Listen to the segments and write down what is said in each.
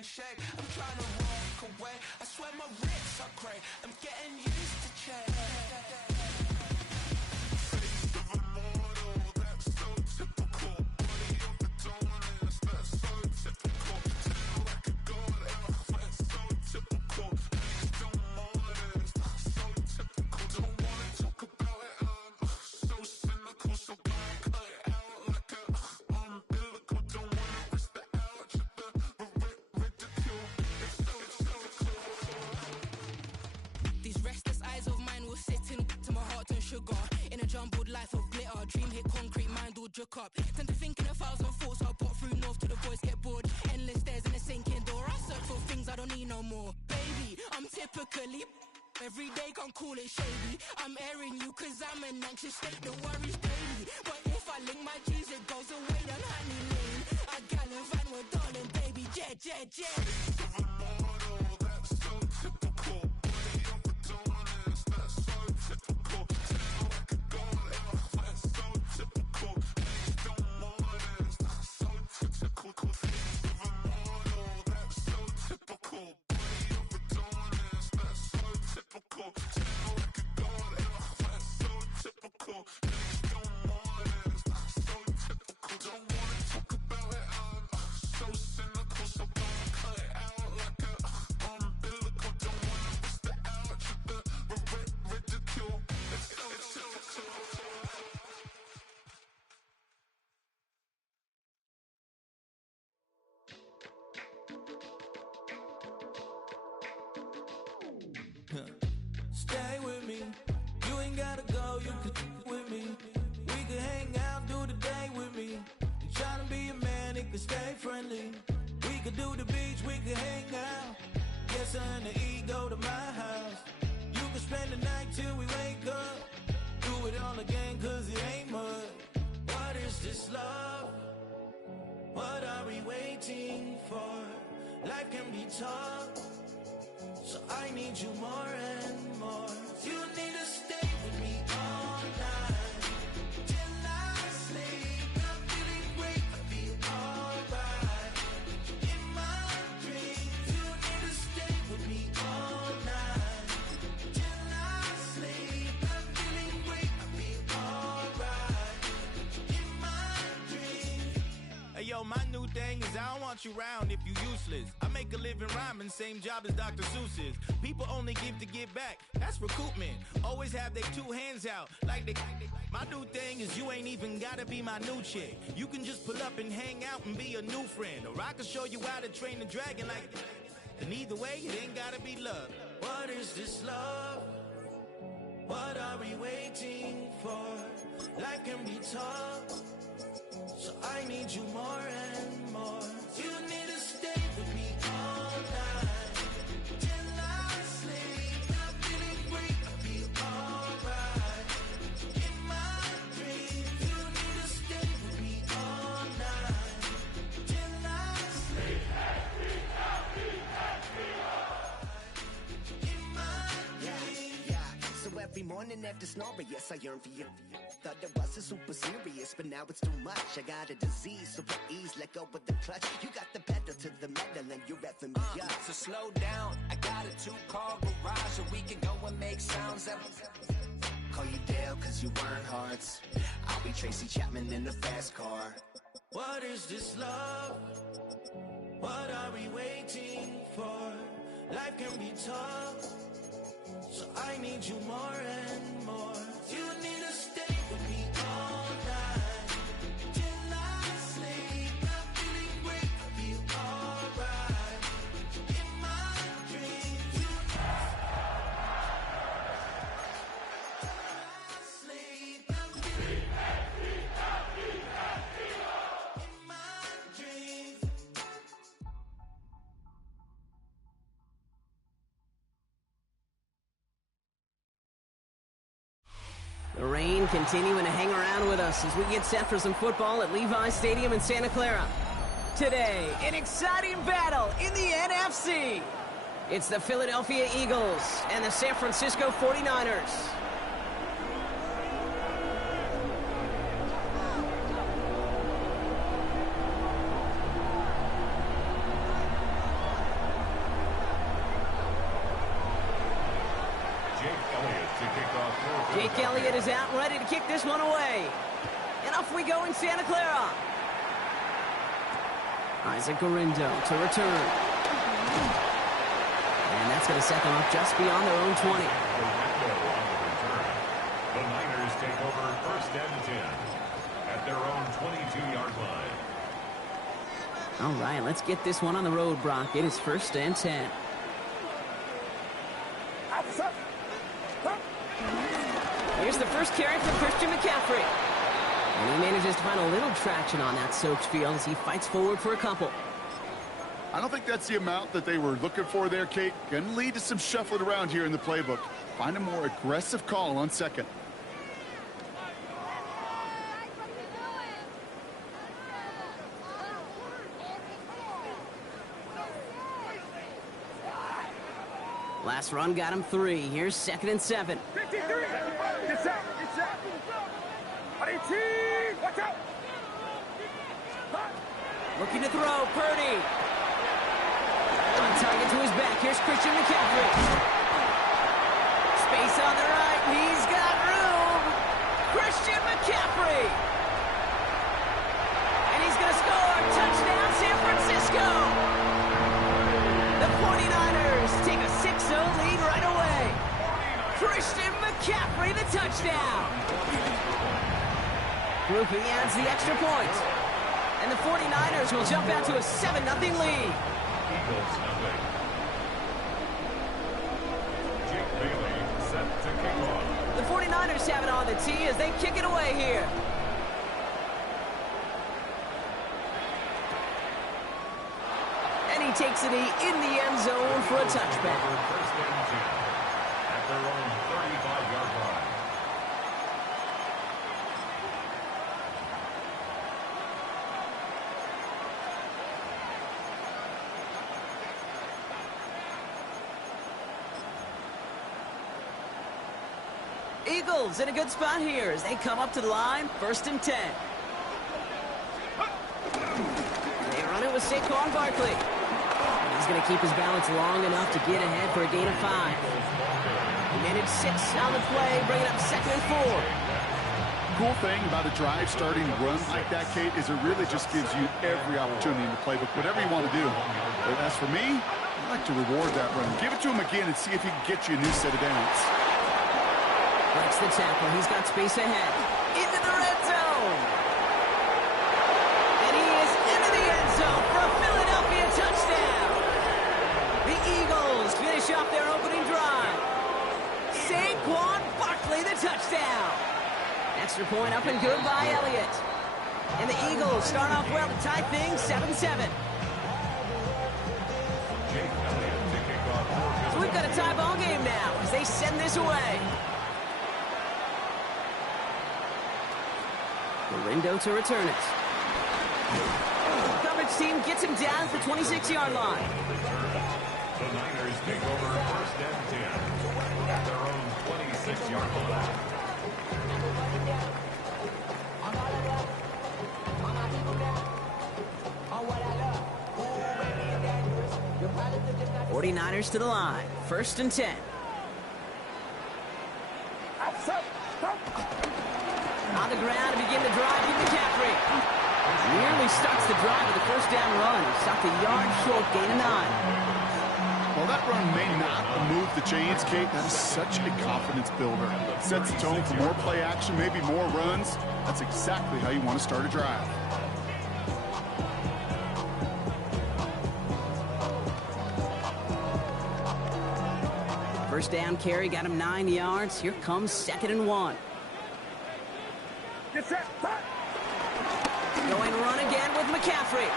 even shake. I'm trying to walk away. I swear my wrists are cray. I'm getting used to change. Face of a model, that's so typical. Body of the dominance, that's so typical. Tell like a god, that's so typical. Please don't modest, so typical. Don't wanna talk about it, so cynical. So don't cut it out like a umbilical. Don't wanna risk the ouch of the ridicule. It's so typical. These restless eyes of mine will sit in to my heart and sugar. In a jumbled life of glitter, dream hit concrete, mind all jerk up. Tend to think in 1,000 thoughts, I'll pop through north till the boys get bored. Endless stairs in a sinking door, I search for things I don't need no more. Baby, I'm typically every day, can't call it shady. I'm airing you cause I'm an anxious state that worries daily. But if I link my G's, it goes away down honey lane. I gallivant with darling, baby, jet. Face of a model, that's so typical. Body of the dominance, that's so typical. Tell like a god, that's so typical. Please don't modest, so typical. Face of a model, that's so typical. Body of the dominance, that's so typical. Tell like a god, that's so typical. Please don't modest, so typical. Don't wanna talk about it, so cynical. So don't cut it out like a umbilical. Don't wanna risk the ouch of the ridicule. It's so typical. Stay with me, you ain't gotta go, you could with me. We could hang out, do the day with me. You tryna be a man, it could stay friendly. We could do the beach, we could hang out. Yes, her and the E go to my house. You could spend the night till we wake up. Do it all again, cause it ain't mud. What is this love? What are we waiting for? Life can be tough, so I need you more and more. You need to stay with me all night till I sleep. I'm feeling great, I feel alright. In my dreams, you need to stay with me all night till I sleep. I'm feeling great, I feel alright. In my dreams. Hey yo, my new thing is I don't want you round if you useless. I make a living rhyming, same job as Dr. Seuss's. People only give to give back, that's recoupment. Always have their two hands out, like they. My new thing is you ain't even gotta be my new chick. You can just pull up and hang out and be a new friend. Or I can show you how to train the dragon like. And either way, it ain't gotta be love. What is this love? What are we waiting for? Life can be tough, so I need you more and more. You need to stay with me all night till I sleep. I'm feeling great, I feel alright. In my dreams, you need to stay with me all night till I sleep. In my dreams. Yeah. So every morning after snoring, yes, I yearn for you. Thought it wasn't super serious, but now it's too much. I got a disease, so please let go with the clutch. You got the pedal to the metal and you're revving me up. So slow down, I got a 2-car garage, and we can go and make sounds that. Call you Dale, cause you weren't hearts. I'll be Tracy Chapman in the fast car. What is this love? What are we waiting for? Life can be tough, so I need you more and more. You need to stay with me all night till I sleep. I'm feeling great, I feel alright. In my dreams, you sleep. I'm feeling in my dreams. The rain continuing to hang around with us as we get set for some football at Levi Stadium in Santa Clara. Today, an exciting battle in the NFC. It's the Philadelphia Eagles and the San Francisco 49ers. to kick off for Jake Elliott is out, ready to kick this one away. And off we go in Santa Clara. Isaac Gorindo to return. And that's going to set them up just beyond their own 20. The Niners take over 1st and 10 at their own 22-yard line. All right, let's get this one on the road, Brock. It is 1st and 10. Here's the first carry for Christian McCaffrey. And he manages to find a little traction on that soaked field as he fights forward for a couple. I don't think that's the amount that they were looking for there, Kate. Going to lead to some shuffling around here in the playbook. Find a more aggressive call on 2nd. Last run got him 3. Here's 2nd and 7. 53. Get set. Watch out. Looking to throw. Purdy. On target to his back. Here's Christian McCaffrey. Space on the right. He's got room. Christian McCaffrey. And he's going to score. Touchdown, San Francisco. The 49ers take a 6-0 lead right away. Christian McCaffrey, the touchdown. Rookie adds the extra point. And the 49ers will jump out to a 7-0 lead. Eagles nothing. Jake Bailey set to kick off. The 49ers have it on the tee as they kick it away here. And he takes it in the end zone for a touchback. 1st and 10 at their own 35-yard line. Eagles in a good spot here as they come up to the line, 1st and 10. They run it with Saquon Barkley. He's going to keep his balance long enough to get ahead for a gain of 5. He managed 6 on the play, bringing up 2nd and 4. Cool thing about a drive starting to run like that, Kate, is it really just gives you every opportunity in the playbook, whatever you want to do. But as for me, I like to reward that run. Give it to him again and see if he can get you a new set of downs. Breaks the tackle. He's got space ahead. Into the red zone. And he is into the end zone for a Philadelphia touchdown. The Eagles finish off their opening drive. Saquon Barkley, the touchdown. Extra point up and good by Elliott. And the Eagles start off well to tie things 7-7. So we've got a tie ball game now as they send this away. Gorindo to return it. Coverage team gets him down at the 26-yard line. The Niners take over 1st and 10 at their own 26-yard line. '49ers to the line, 1st and 10. On the ground to begin the drive with McCaffrey. Nearly starts the drive with a 1st down run. Stopped a yard short, gain of 9. Well, that run may not move the chains, Kate. That is such a confidence builder. Sets the tone for more play action, maybe more runs. That's exactly how you want to start a drive. First down carry got him 9 yards. Here comes 2nd and 1. Get set. Going run again with McCaffrey.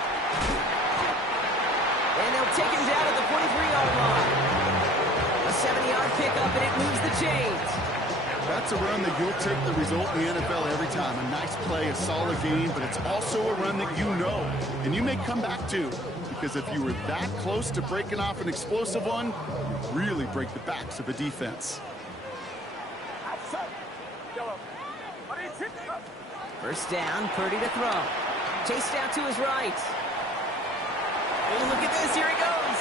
And they'll take him down at the 43-yard line. A 70-yard pickup, and it moves the chains. That's a run that you'll take the result in the NFL every time. A nice play, a solid game, but it's also a run that you know, and you may come back to. Because if you were that close to breaking off an explosive one, you really break the backs of a defense. First down, Purdy to throw. Chased out to his right. Oh, look at this, here he goes.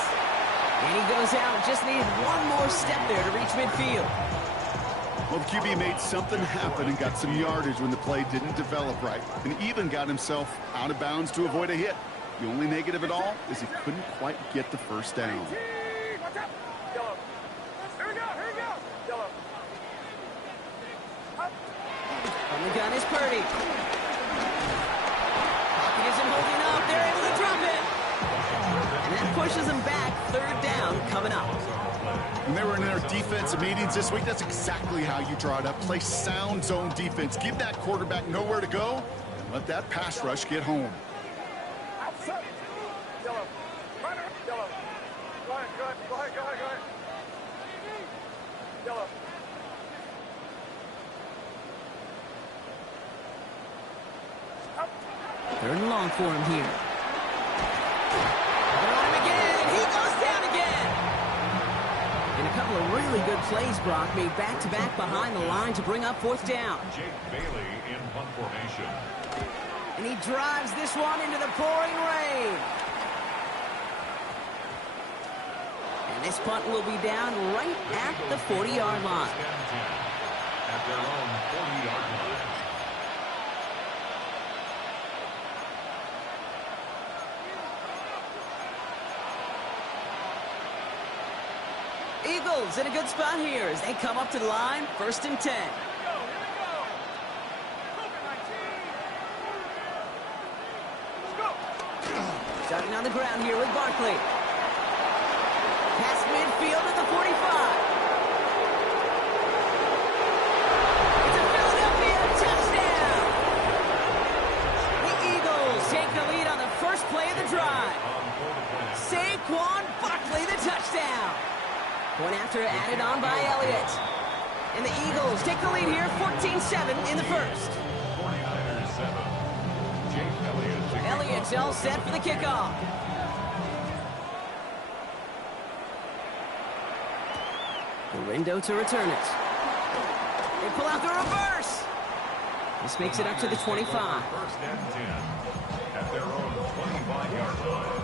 And he goes out, just needed one more step there to reach midfield. Well, the QB made something happen and got some yardage when the play didn't develop right, and even got himself out of bounds to avoid a hit. The only negative at all is he couldn't quite get the first down. Watch out. Yellow. Here we go. Here we go. Yellow. On the gun is Purdy. Pocket isn't holding up. They're able to drop it. And that pushes them back. Third down coming up. When they were in their defensive meetings this week, that's exactly how you draw it up. Play sound zone defense. Give that quarterback nowhere to go, and let that pass rush get home. Outside. Yellow. Runner. Yellow. Go ahead. Go ahead. Go ahead. Go ahead. Go ahead. Yellow. Third and long for him here. They're on him again. He goes down again. And a couple of really good plays, Brock, made back-to-back behind the line to bring up fourth down. Jake Bailey in punt formation. And he drives this one into the pouring rain. And this punt will be down right at the 40-yard line. At their own 40-yard line. Eagles in a good spot here as they come up to the line, 1st and 10. Starting on the ground here with Barkley. Past midfield at the 45. It's a Philadelphia touchdown! The Eagles take the lead on the first play of the drive. Saquon Barkley, the touchdown. Point after added on by Elliott. And the Eagles take the lead here, 14-7 in the first. 49ers 7. Jake Elliott. Elliott's all set for the kickoff. Window to return it. They pull out the reverse. This makes it up to the 25. 1st and 10. At their own 25-yard line.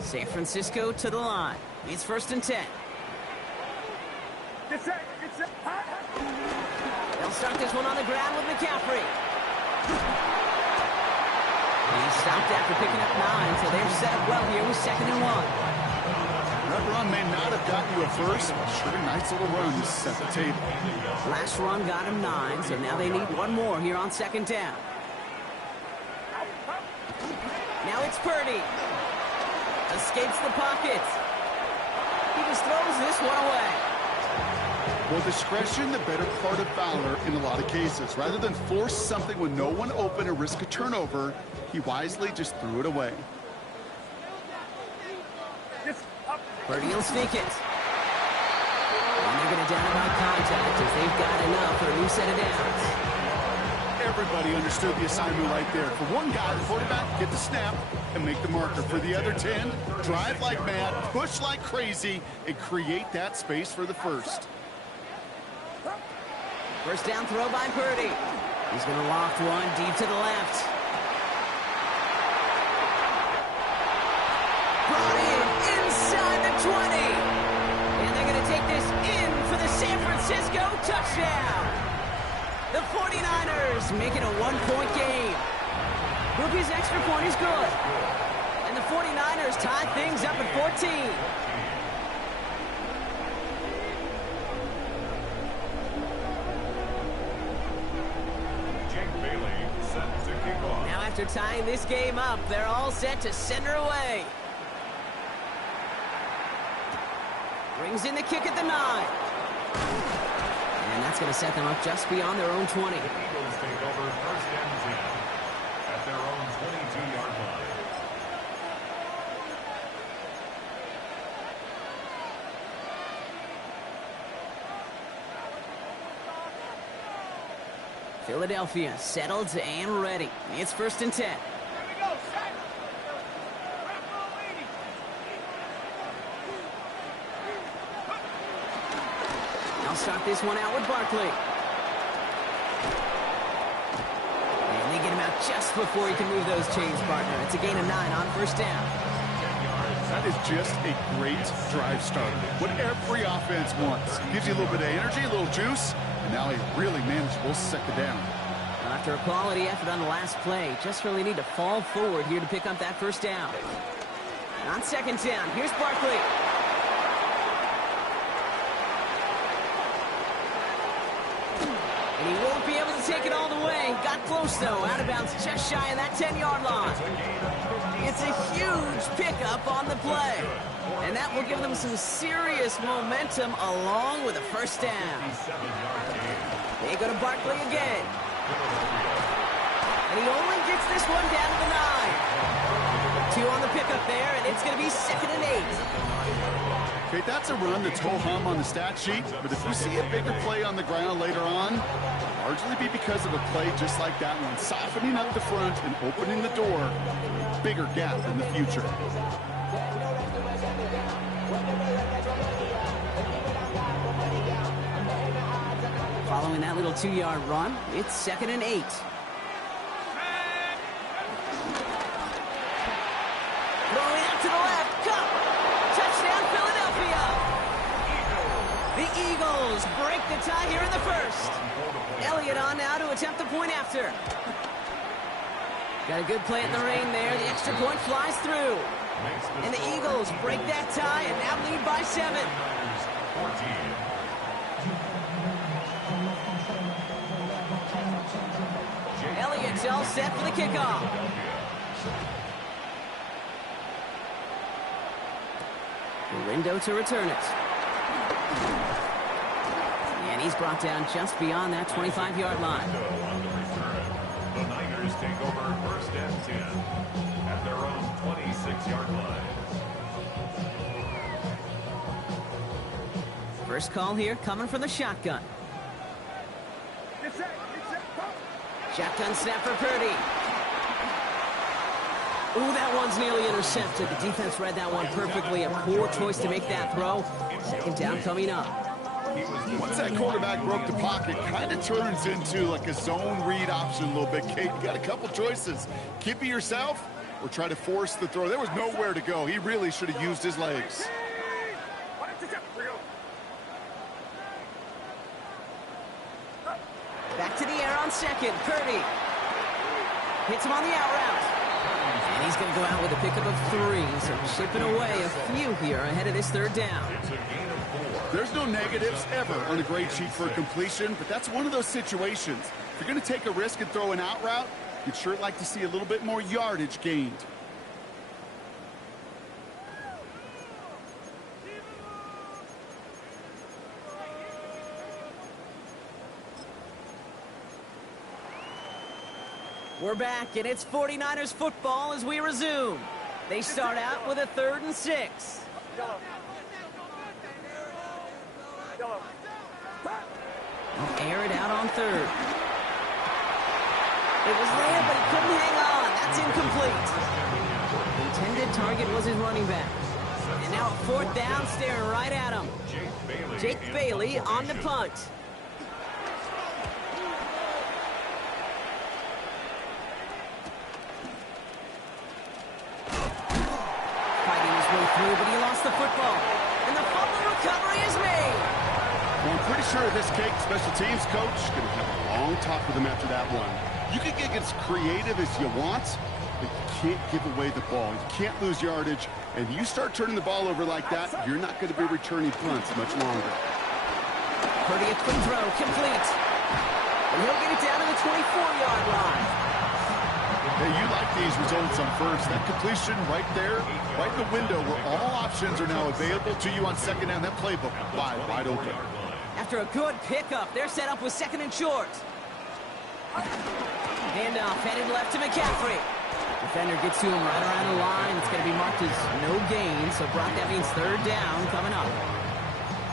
San Francisco to the line. It's 1st and 10. Get set. Get set. They'll start this one on the ground with McCaffrey. He stopped after picking up 9, so they're set up well here with 2nd and 1. That run may not have gotten you a first, but sure a nice little run to set the table. Last run got him 9, so now they need one more here on 2nd down. Now it's Purdy. Escapes the pocket. He just throws this one away. Well, discretion, the better part of valor in a lot of cases. Rather than force something with no one open or risk a turnover, he wisely just threw it away. Purdy will sneak it. And they're going to down it by contact as they've got enough for a new set of downs. Everybody understood the assignment right there. For one guy, the quarterback, get the snap and make the marker. For the other 10, drive like mad, push like crazy, and create that space for the first. First down throw by Purdy. He's going to loft one deep to the left. Brought in inside the 20. And they're going to take this in for the San Francisco touchdown. The 49ers make it a one-point game. Rookie's extra point is good. And the 49ers tie things up at 14. Now after tying this game up, they're all set to send her away. Brings in the kick at the 9. And that's going to set them up just beyond their own 20. The Eagles take over 1st and 10 at their own 22-yard line. Philadelphia settled and ready. It's 1st and 10. I'll start this one out with Barkley. And they get him out just before he can move those chains, partner. It's a gain of 9 on 1st down. 10 yards That is just a great drive starter. What every offense wants. Gives you a little bit of energy, a little juice, and now a really manageable second down. After a quality effort on the last play, just really need to fall forward here to pick up that first down. On second down, here's Barkley. And he won't be able to take it all the way. Got close, though. Out of bounds just shy of that 10-yard line. It's a huge pickup on the play. And that will give them some serious momentum along with a first down. They go to Barkley again. And he only gets this one down to the 9. 2 on the pickup there, and it's going to be 2nd and 8. Okay, that's a run that's ho-hum on the stat sheet, but if you see a bigger play on the ground later on, it'll largely be because of a play just like that one, softening up the front and opening the door, bigger gap in the future. Following that little 2-yard run, it's 2nd and 8. Throwing out to the left, Cup! Touchdown, Philadelphia! The Eagles break the tie here in the first. Elliott on now to attempt the point after. Got a good play in the rain there. The extra point flies through. And the Eagles break that tie and now lead by 7. Elliott's all set for the kickoff. Window to return it. And he's brought down just beyond that 25-yard line. The Niners take over 1st and 10 at their own 26-yard line. First call here coming from the shotgun. Shotgun snap for Purdy. Ooh, that one's nearly intercepted. The defense read that one perfectly. A poor choice to make that throw. 2nd down coming up. Once that quarterback broke the pocket, kind of turns into like a zone read option a little bit. Kate, you got a couple choices. Keep it yourself or try to force the throw. There was nowhere to go. He really should have used his legs. Back to the air on second. Purdy hits him on the out route. And he's going to go out with a pickup of 3. So chipping away a few here ahead of this 3rd down. There's no negatives ever on a grade sheet for a completion, but that's one of those situations. If you're going to take a risk and throw an out route, you'd sure like to see a little bit more yardage gained. We're back, and it's 49ers football as we resume. They start out with a 3rd and 6. Air it out on 3rd. It was there, but he couldn't hang on. That's incomplete. The intended target was his running back. And now a 4th down, staring right at him. Jake Bailey on the punt. Through, but he lost the football. And the fumble recovery is made. Well, I'm pretty sure this Cake special teams coach is going to have a long talk with him after that one. You can get as creative as you want, but you can't give away the ball. You can't lose yardage. And you start turning the ball over like that, you're not going to be returning punts much longer. Purdy a quick throw, complete. And he'll get it down to the 24-yard line. Hey, you like these results on first. That completion right there, right in the window where all options are now available to you on 2nd down. That playbook wide open. After a good pickup, they're set up with 2nd and short. Handoff headed left to McCaffrey. Defender gets to him right around the line. It's going to be marked as no gain, so Brock, that means 3rd down coming up.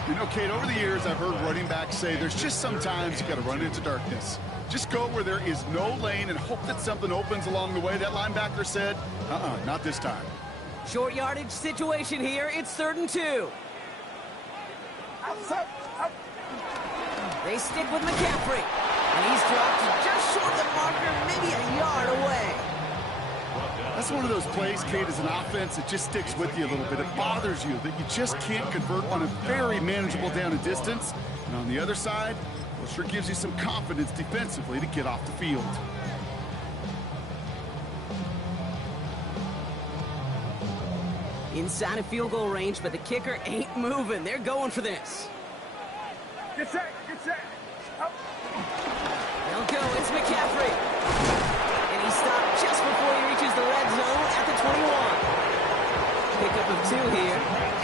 You know, Kate, over the years, I've heard running backs say there's just sometimes you got to run into darkness. Just go where there is no lane and hope that something opens along the way. That linebacker said, not this time. Short yardage situation here. It's 3rd and 2. They stick with McCaffrey. And he's dropped just short of the marker, maybe a yard away. That's is one of those plays, Kate, as an offense, it just sticks with you a little bit. It bothers you that you just can't convert on a very manageable down and distance. And on the other side, well, it sure gives you some confidence defensively to get off the field. Inside of field goal range, but the kicker ain't moving. They're going for this. Get set, get set. Up. They'll go. It's McCaffrey. And he stopped just before he reaches the red zone at the 21. Pickup of 2 here.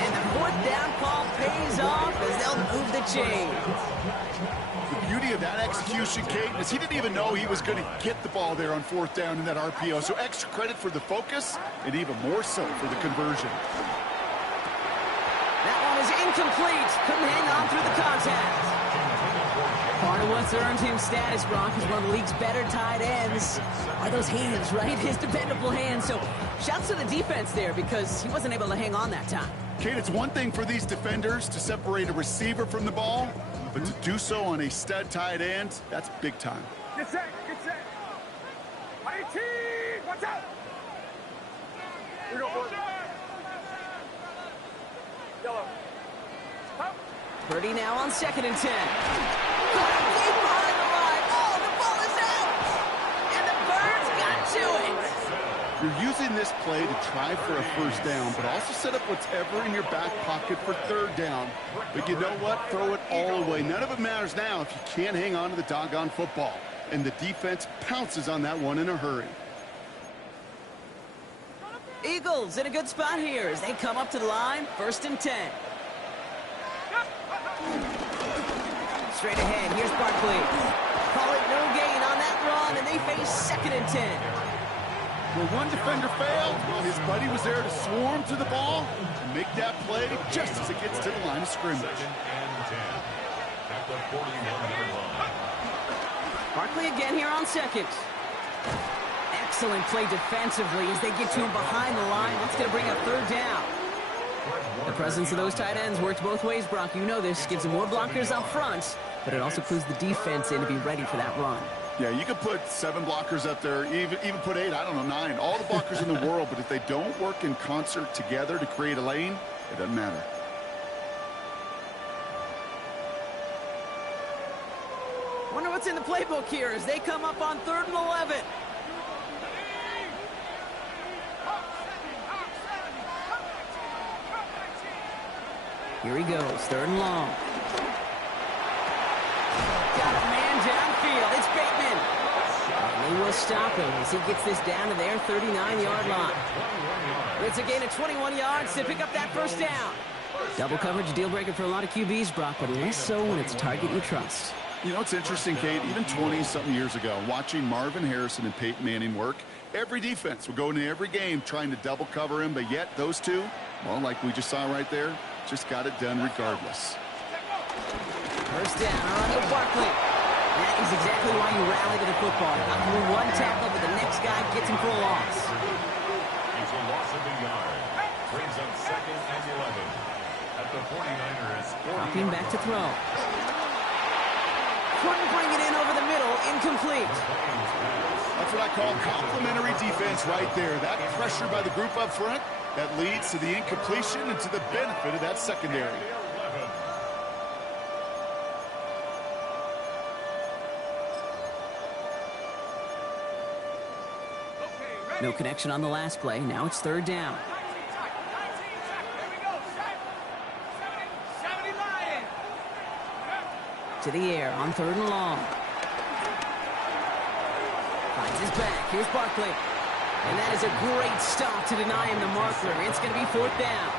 And the 4th down call pays off as they'll move the chains. The beauty of that execution, Kate, is he didn't even know he was going to get the ball there on 4th down in that RPO. So extra credit for the focus and even more so for the conversion. That one is incomplete. Couldn't hang on through the contact. Part of what's earned him status, Brock, is one of the league's better tight ends. Are those hands, right? His dependable hands. So shouts to the defense there because he wasn't able to hang on that time. Kate, it's one thing for these defenders to separate a receiver from the ball, but to do so on a stud tight end, that's big time. Get set, get set. 18, watch out. We go, boys. Yellow. Up. Purdy now on 2nd and 10. Caught him deep behind the line. Oh, the ball is out. And the Birds got to it. You're using this play to try for a 1st down, but also set up whatever in your back pocket for 3rd down. But you know what? Throw it all away. None of it matters now if you can't hang on to the doggone football. And the defense pounces on that one in a hurry. Eagles in a good spot here as they come up to the line. 1st and 10. Straight ahead. Here's Barkley. Call it no gain on that run, and they face 2nd and 10. Where one defender failed, well, his buddy was there to swarm to the ball and make that play just as it gets to the line of scrimmage. At the 41-yard line. Barkley again here on 2nd. Excellent play defensively as they get to him behind the line. That's going to bring up 3rd down. The presence of those tight ends works both ways, Brock. You know this. Gives them more blockers up front, but it also clues the defense in to be ready for that run. Yeah, you could put 7 blockers up there, even put 8, I don't know, 9. All the blockers in the world, but if they don't work in concert together to create a lane, it doesn't matter. Wonder what's in the playbook here as they come up on 3rd and 11. Here he goes, 3rd and long. Got a man downfield. It's Bateman. And they will stop him as he gets this down to their 39-yard line. It's a gain of 21 yards to pick up that 1st down. Double coverage, a deal breaker for a lot of QBs, Brock, but less so when it's a target you trust. You know, it's interesting, Kate, even 20-something years ago, watching Marvin Harrison and Peyton Manning work, every defense would go into every game trying to double cover him, but yet those two, well, like we just saw right there, just got it done regardless. 1st down, Arando Barkley. That is exactly why you rally to the football. Not through one tackle, but the next guy gets him for a loss. It's a loss of a yard. Brings up 2nd and 11. At the 49ers. Popping back to throw. Couldn't bring it in over the middle. Incomplete. That's what I call complimentary defense right there. That pressure by the group up front, that leads to the incompletion and to the benefit of that secondary. No connection on the last play. Now it's 3rd down. To the air on 3rd and long. Finds his back. Here's Barkley. And that is a great stop to deny him the marker. It's going to be 4th down.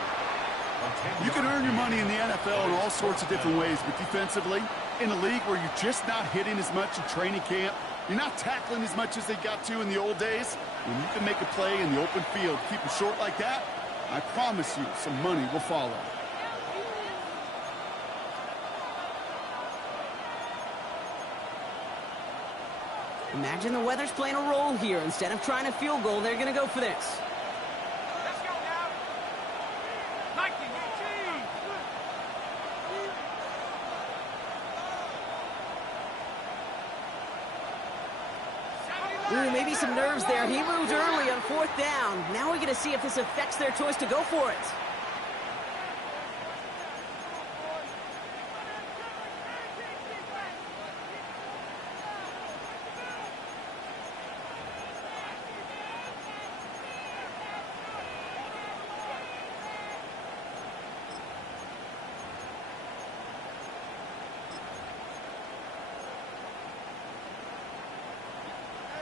You can earn your money in the NFL in all sorts of different ways, but defensively, in a league where you're just not hitting as much in training camp, you're not tackling as much as they got to in the old days, when you can make a play in the open field, keep them short like that, I promise you some money will follow. Imagine the weather's playing a role here. Instead of trying a field goal, they're going to go for this. Let's go now. Nike, Ooh, maybe some nerves there. He moved early on fourth down. Now we're going to see if this affects their choice to go for it.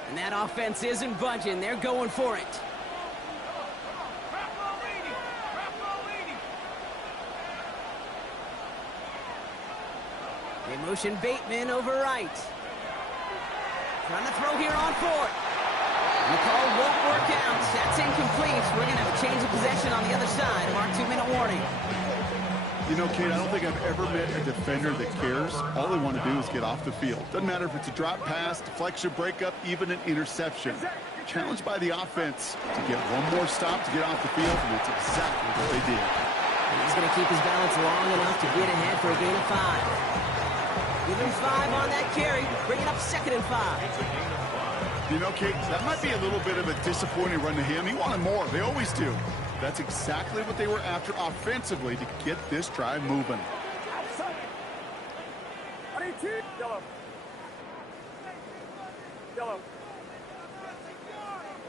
And that offense isn't budging. They're going for it. They motion Bateman over right. Trying to throw here on fourth. And the call won't work out. That's incomplete. We're going to have a change of possession on the other side of our 2-minute warning. You know, Kate, I don't think I've ever met a defender that cares. All they want to do is get off the field. Doesn't matter if it's a drop pass, deflection, breakup, even an interception. Challenged by the offense to get one more stop to get off the field, and that's exactly what they did. And he's going to keep his balance long enough to get ahead for a gain of 5. Give him 5 on that carry, bringing up 2nd and 5. You know, Kate, that might be a little bit of a disappointing run to him. He wanted more. They always do. That's exactly what they were after offensively to get this drive moving. Yellow. Yellow.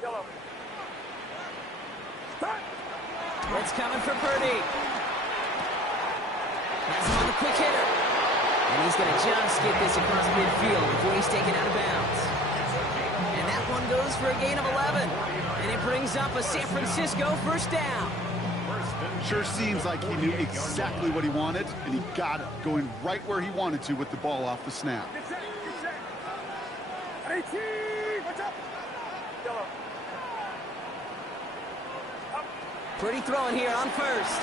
Yellow. It's coming for Purdy. Has him on the quick hitter. And he's going to just get this across midfield before he's taken out of bounds. And that one goes for a gain of 11. And it brings up a San Francisco first down. Sure seems like he knew exactly what he wanted, and he got it, going right where he wanted to with the ball off the snap. Pretty throwing here on first.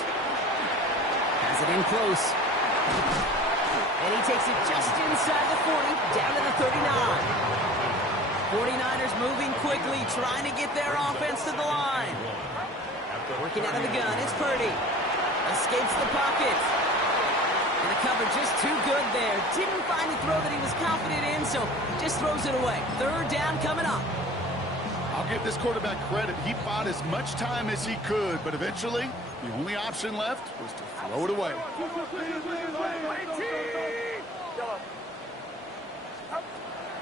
Has it in close. And he takes it just inside the 40, down to the 39. 49ers moving quickly, trying to get their offense to the line. Working out of the gun, it's Purdy. Escapes the pocket. And the cover just too good there. Didn't find the throw that he was confident in, so just throws it away. 3rd down coming up. I'll give this quarterback credit. He bought as much time as he could, but eventually, the only option left was to throw it away.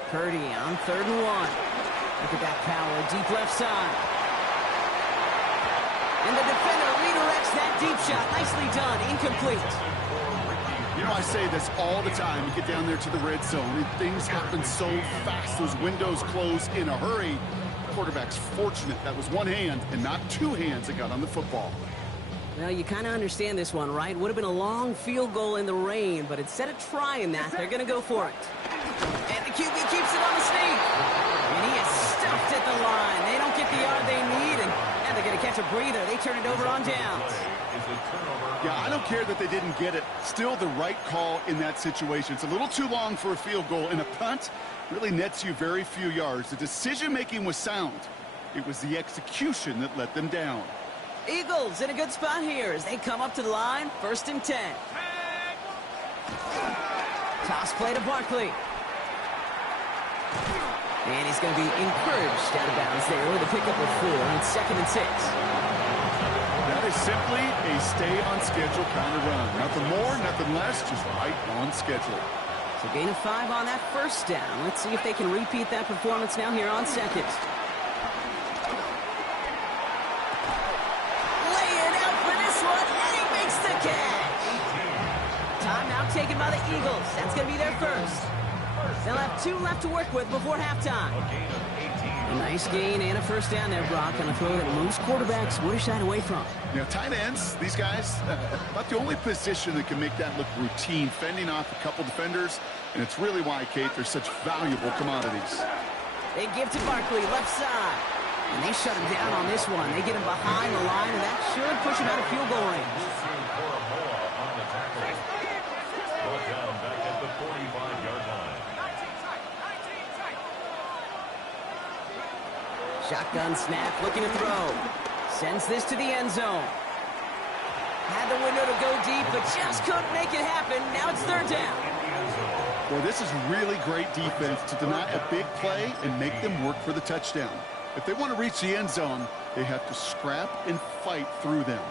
Purdy on 3rd and 1. Look at that power, deep left side. And the defender redirects that deep shot. Nicely done, incomplete. You know, I say this all the time. You get down there to the red zone, and things happen so fast. Those windows close in a hurry. The quarterback's fortunate that was one hand and not 2 hands that got on the football. Well, you kind of understand this one, right? Would have been a long field goal in the rain, but instead of trying that, they're going to go for it. And the QB keeps it on the sneak. And he is stuffed at the line. They don't get the yard they need, and they're going to catch a breather. They turn it over on downs. Yeah, I don't care that they didn't get it. Still the right call in that situation. It's a little too long for a field goal, and a punt really nets you very few yards. The decision-making was sound. It was the execution that let them down. Eagles in a good spot here as they come up to the line. 1st and 10. Toss play to Barkley. And he's going to be encouraged out of bounds there with a pickup of 4 on 2nd and 6. That is simply a stay-on-schedule kind of run. Nothing more, nothing less, just right on schedule. So gain of 5 on that 1st down. Let's see if they can repeat that performance now here on 2nd. Timeout taken by the Eagles. That's going to be their first. They'll have 2 left to work with before halftime. A nice gain and a first down there, Brock, on a throw that most quarterbacks would have shied away from. You know, tight ends, these guys, about the only position that can make that look routine, fending off a couple defenders, and it's really why, Kate, they're such valuable commodities. They give to Barkley, left side. And they shut him down on this one. They get him behind the line, and that should push him out of field goal range. Shotgun snap, looking to throw. Sends this to the end zone. Had the window to go deep, but just couldn't make it happen. Now it's 3rd down. Well, this is really great defense to deny a big play and make them work for the touchdown. If they want to reach the end zone, they have to scrap and fight through them.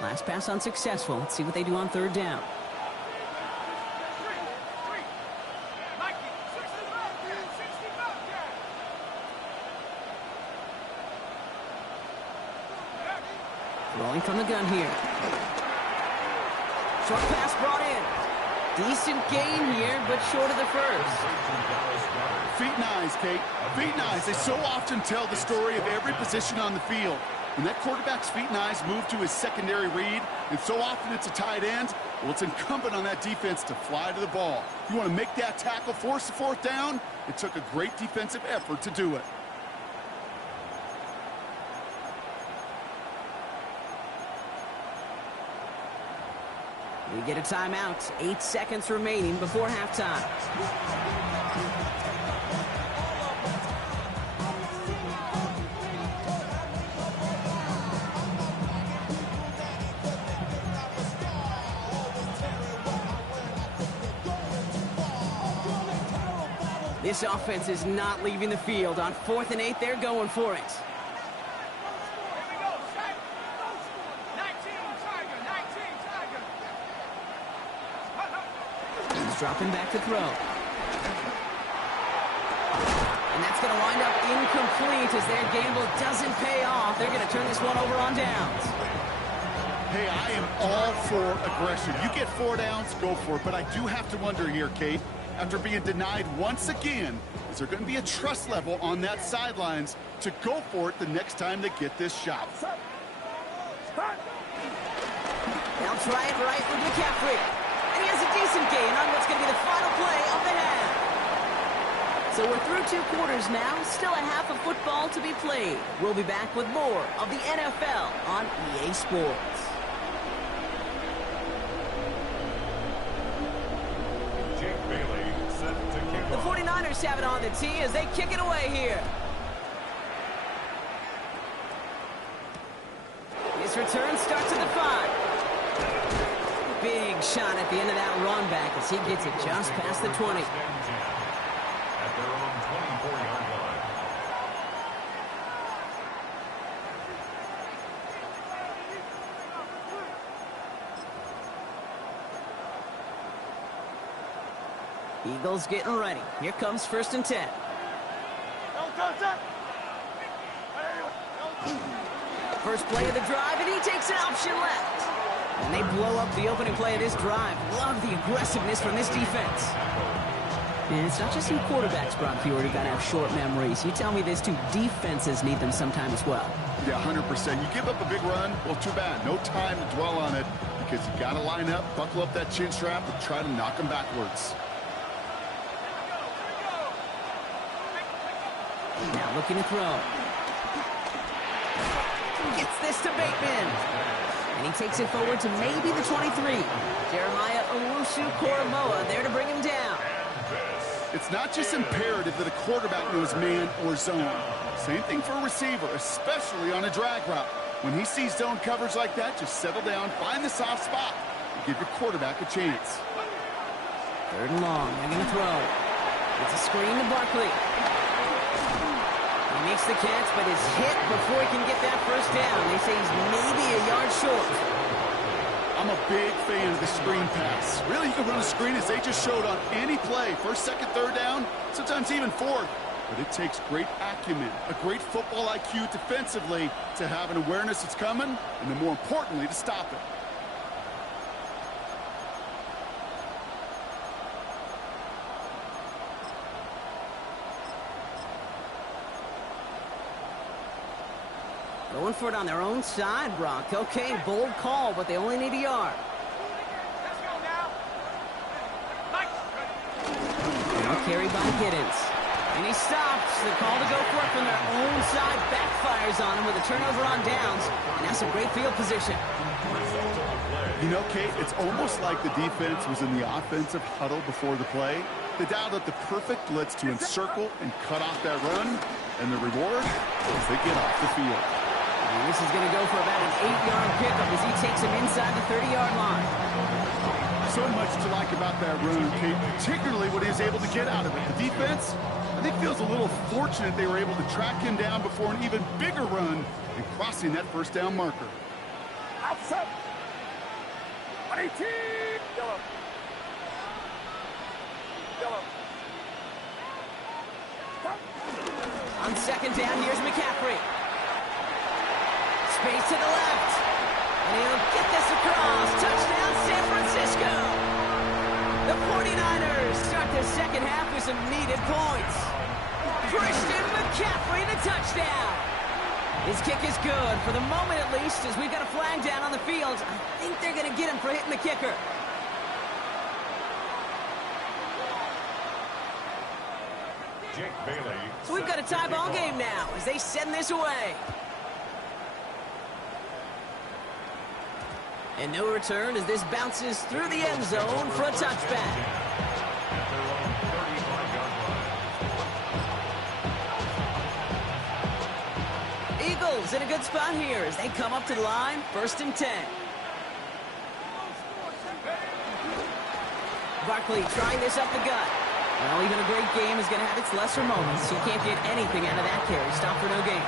Last pass unsuccessful. Let's see what they do on third down. Rolling from the gun here. Short pass brought in. Decent gain here, but short of the first. Feet and eyes, Kate. Feet and eyes. They so often tell the story of every position on the field. When that quarterback's feet and eyes move to his secondary read, and so often it's a tight end, well, it's incumbent on that defense to fly to the ball. You want to make that tackle, force the fourth down? It took a great defensive effort to do it. We get a timeout. 8 seconds remaining before halftime. This offense is not leaving the field. On 4th and 8, they're going for it. He's dropping back to throw. And that's going to wind up incomplete as their gamble doesn't pay off. They're going to turn this one over on downs. Hey, I am all for aggression. You get 4 downs, go for it. But I do have to wonder here, Kate, after being denied once again, is there going to be a trust level on that sidelines to go for it the next time they get this shot? They'll try it right with McCaffrey. And he has a decent gain on what's going to be the final play of the half. So we're through 2 quarters now. Still a half of football to be played. We'll be back with more of the NFL on EA Sports. The 49ers have it on the tee as they kick it away here. His return starts at the 5. Big shot at the end of that run back as he gets it just past the 20. At their own 24-yard line. Eagles getting ready. Here comes 1st and 10. First play of the drive, and he takes an option left. And they blow up the opening play of this drive. Love the aggressiveness from this defense. And it's not just you quarterbacks, Brock Purdy, got to have short memories. You tell me this too, defenses need them sometime as well. Yeah, 100%. You give up a big run, well, too bad. No time to dwell on it because you got to line up, buckle up that chin strap, and try to knock them backwards. Now looking to throw. Gets this to Bateman. And he takes it forward to maybe the 23. Jeremiah Owusu-Koramoah there to bring him down. It's not just imperative that a quarterback knows man or zone. Same thing for a receiver, especially on a drag route. When he sees zone coverage like that, just settle down, find the soft spot, and give your quarterback a chance. 3rd and long. They're going to throw. It's a screen to Barkley. He makes the catch, but is hit before he can get that first down. They say he's maybe a yard short. I'm a big fan of the screen pass. Really, you can run a screen as they just showed on any play. 1st, 2nd, 3rd down, sometimes even 4th. But it takes great acumen, a great football IQ defensively to have an awareness it's coming, and then more importantly, to stop it. Going for it on their own side, Brock. Okay, bold call, but they only need a yard. Now carried by Giddens. And he stops. The call to go for it from their own side backfires on him with a turnover on downs. And that's a great field position. You know, Kate, it's almost like the defense was in the offensive huddle before the play. They dialed up the perfect blitz to encircle and cut off that run. And the reward is they get off the field. And this is going to go for about an 8-yard pickup as he takes him inside the 30-yard line. So much to like about that run, Kate, particularly what he was able to get out of it. The defense, I think, feels a little fortunate they were able to track him down before an even bigger run and crossing that first down marker. Outside. 18. Yellow. Yellow. On second down, here's McCaffrey. Space to the left. And he'll get this across. Touchdown, San Francisco. The 49ers start the second half with some needed points. Christian McCaffrey, the touchdown. His kick is good, for the moment at least, as we've got a flag down on the field. I think they're going to get him for hitting the kicker. Jake Bailey. So we've got a tie ball game now as they send this away. And no return as this bounces through the end zone for a touchback. At their own 35-yard line. Eagles in a good spot here as they come up to the line, 1st and 10. Barkley trying this up the gut. Well, even a great game is going to have its lesser moments. You can't get anything out of that carry. Stop for no gain.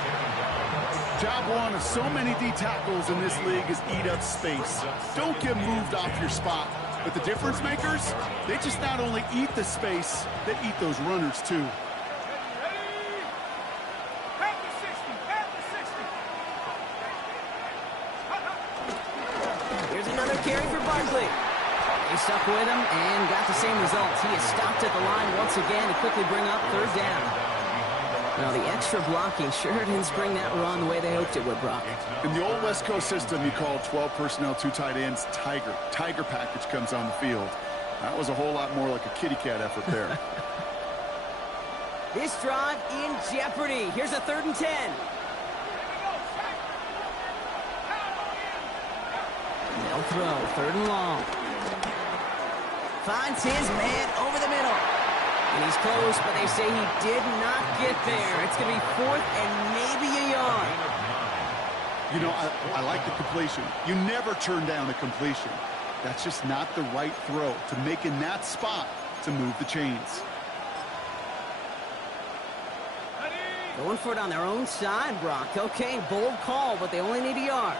Job one of so many D tackles in this league is eat up space. Don't get moved off your spot. But the difference makers, they just not only eat the space, they eat those runners too. Here's another carry for Barkley. He stuck with him and got the same results. He is stopped at the line once again to quickly bring up 3rd down. Now, the extra blocking sure didn't spring that run the way they hoped it would, Brock. In the old West Coast system, you call 12 personnel, 2 tight ends, Tiger. Tiger package comes on the field. That was a whole lot more like a kitty cat effort there. This drive in jeopardy. Here's a 3rd and 10. They'll throw, 3rd and long. Finds his man over the middle. And he's close, but they say he did not get there. It's going to be 4th and maybe a yard. You know, I like the completion. You never turn down a completion. That's just not the right throw to make in that spot to move the chains. Going for it on their own side, Brock. Okay, bold call, but they only need a yard.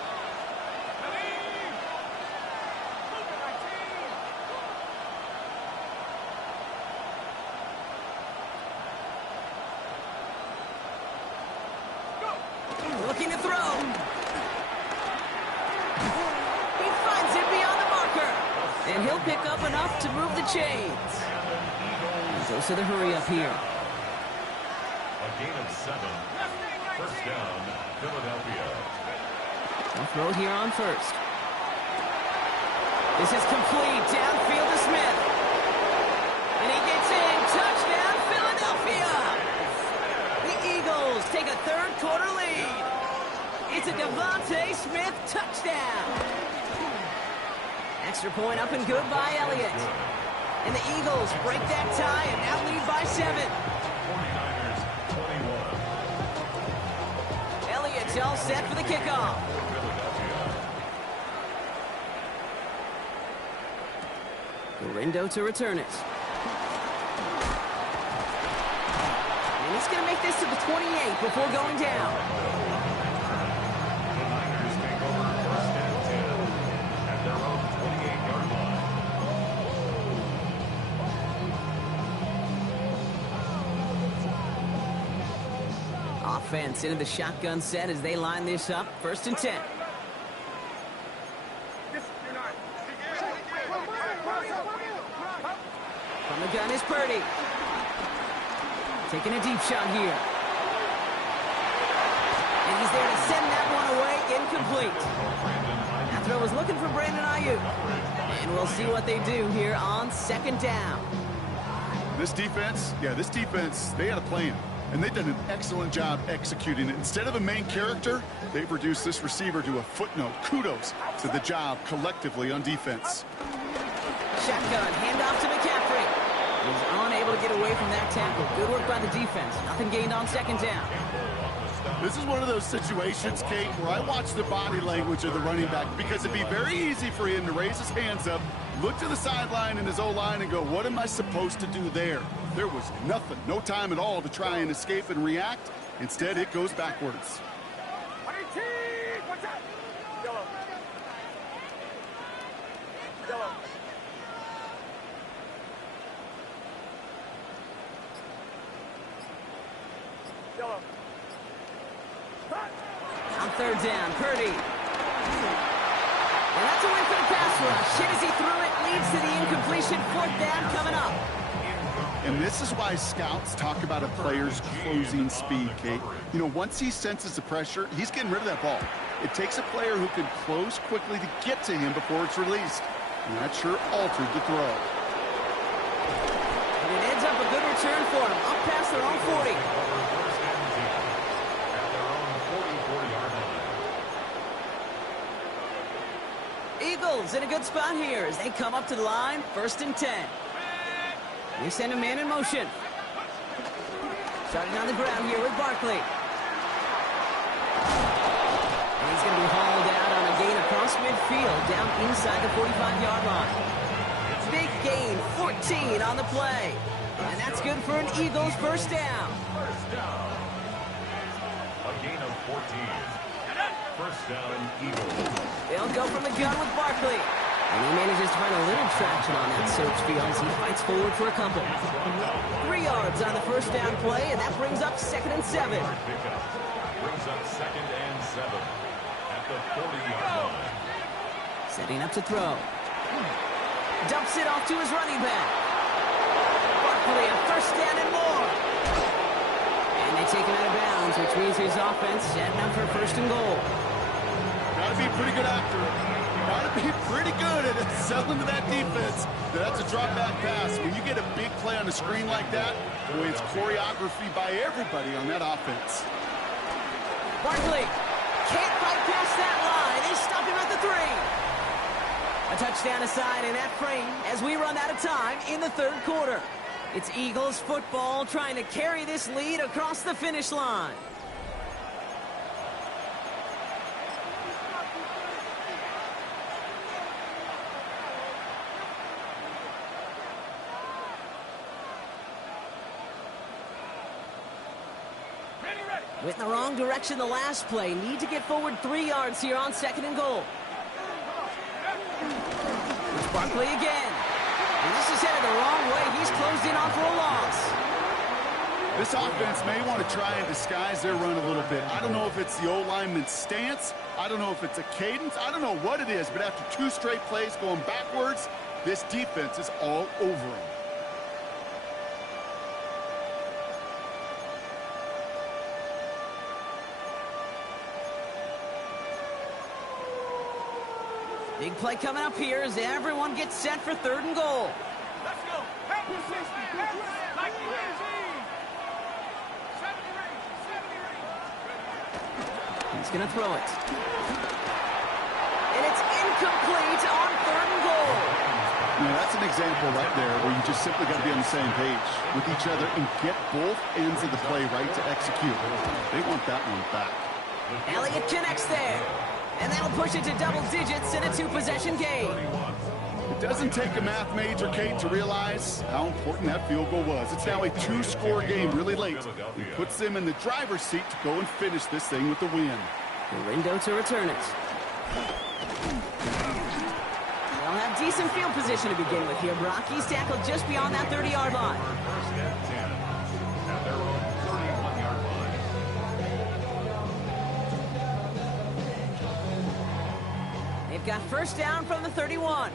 Looking to throw. He finds it beyond the marker. And he'll pick up enough to move the chains. Goes to the hurry up here. A gain of 7. 1st down, Philadelphia. They'll throw it here on 1st. This is complete. Downfield to Smith. And he gets in. Touchdown, Philadelphia. The Eagles take a 3rd quarter lead. It's a Devontae Smith touchdown. Extra point up and good by Elliott. And the Eagles break that tie and now lead by 7. 49ers, 21. Elliott's all set for the kickoff. Gorindo to return it. And he's going to make this to the 28 before going down. The Niners take over 1st and 10 at their own 28-yard line. Offense into the shotgun set as they line this up. 1st and 10. From the gun is Purdy. Taking a deep shot here. And he's there to send that one away. Incomplete. That throw was looking for Brandon Ayuk. And we'll see what they do here on 2nd down. This defense, they had a plan. And they've done an excellent job executing it. Instead of a main character, they've reduced this receiver to a footnote. Kudos to the job collectively on defense. Shotgun, handoff to McCaffrey. He's unable to get away from that tackle. Good work by the defense. Nothing gained on 2nd down. This is one of those situations, Kate, where I watch the body language of the running back because it'd be very easy for him to raise his hands up, look to the sideline in his O-line and go, what am I supposed to do there? There was nothing, no time at all to try and escape and react. Instead, it goes backwards. Yellow. Yellow. Yellow. On third down, Purdy. And that's a win for the pass rush. Hit as he threw it, leads to the incompletion. Fourth down coming up. And this is why scouts talk about a player's closing speed, Kate. You know, once he senses the pressure, he's getting rid of that ball. It takes a player who can close quickly to get to him before it's released. And that sure altered the throw. And it ends up a good return for him. Up past their own 40. Eagles in a good spot here as they come up to the line, 1st and 10. They send a man in motion. Starting on the ground here with Barkley. And he's going to be hauled out on a gain across midfield, down inside the 45-yard line. Big gain, 14 on the play. And that's good for an Eagles first down. First down. A gain of 14. First down, Eagles. They'll go from the gun with Barkley. And he manages to find a little traction on that search field as he fights forward for a couple. 3 yards on the first down play, and that brings up 2nd and 7. Brings up 2nd and 7 at the 40-yard line. Setting up to throw. Dumps it off to his running back. Barkley, a first down and more. And they take him out of bounds, which means his offense setting up for 1st and goal. Gotta be a pretty good actor. Gotta be pretty good at selling to that defense. That's a drop back pass. When you get a big play on the screen like that, boy, it's choreography by everybody on that offense. Barkley can't fight past that line. They stop him at the 3. A touchdown aside in that frame as we run out of time in the 3rd quarter. It's Eagles football trying to carry this lead across the finish line. Went in the wrong direction the last play. Need to get forward 3 yards here on 2nd and goal. It's Barkley again. And this is headed the wrong way. He's closed in on for a loss. This offense may want to try and disguise their run a little bit. I don't know if it's the O-lineman's stance. I don't know if it's a cadence. I don't know what it is. But after 2 straight plays going backwards, this defense is all over them. Big play coming up here as everyone gets set for 3rd and goal. Let's go. He's going to throw it. And it's incomplete on 3rd and goal. Now, that's an example right there where you just simply got to be on the same page with each other and get both ends of the play right to execute. They want that one back. Elliott connects there. And that'll push it to double digits in a 2-possession game. It doesn't take a math major, Kate, to realize how important that field goal was. It's now a 2-score game really late. It puts them in the driver's seat to go and finish this thing with the win. Gorindo to return it. They'll have decent field position to begin with here, Brock. He's tackled just beyond that 30-yard line. First and 10 at their own 31-yard line. They've got first down from the 31.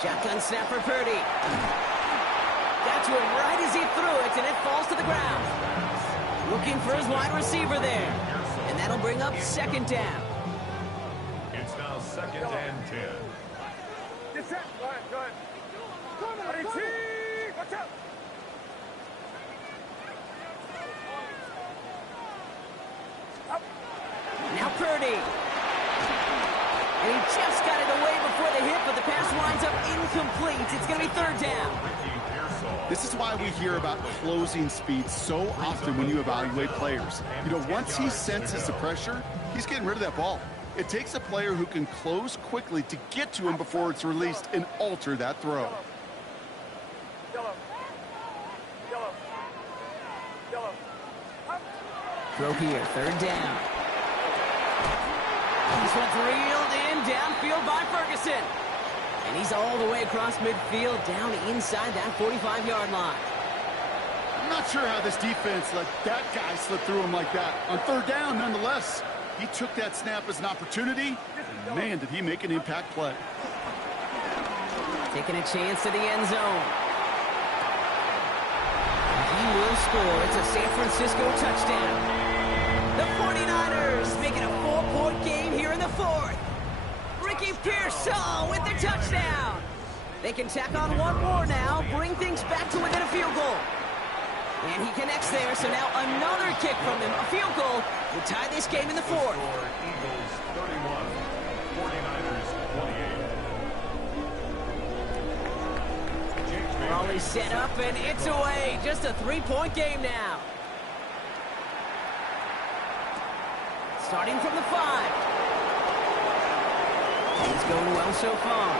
Shotgun snap for Purdy. Got to him right as he threw it, and it falls to the ground. Looking for his wide receiver there. And that'll bring up 2nd down. It's now 2nd and 10. Get set. Go ahead, go ahead. Watch out. Now Purdy. And he just got it away before the hit, but the pass winds up incomplete. It's going to be 3rd down. Ricky Pearsall This is why we hear about closing speed so often when you evaluate players. You know, once he senses the pressure, he's getting rid of that ball. It takes a player who can close quickly to get to him before it's released and alter that throw. Throw here, third down. This one's reeled in downfield by Ferguson. And he's all the way across midfield down inside that 45-yard line. I'm not sure how this defense let that guy slip through him like that. On third down, nonetheless, he took that snap as an opportunity. And man, did he make an impact play. Taking a chance to the end zone. He will score. It's a San Francisco touchdown. The 49ers make it a 4-point game here in the fourth. Ricky Pearsall with the touchdown. They can tack on one more now, bring things back to within a field goal. And he connects there, so now another kick from him. A field goal will tie this game in the fourth. Eagles 31, 49ers 28. Raleigh set up, and it's away. Just a 3-point game now. Starting from the 5. He's going well so far.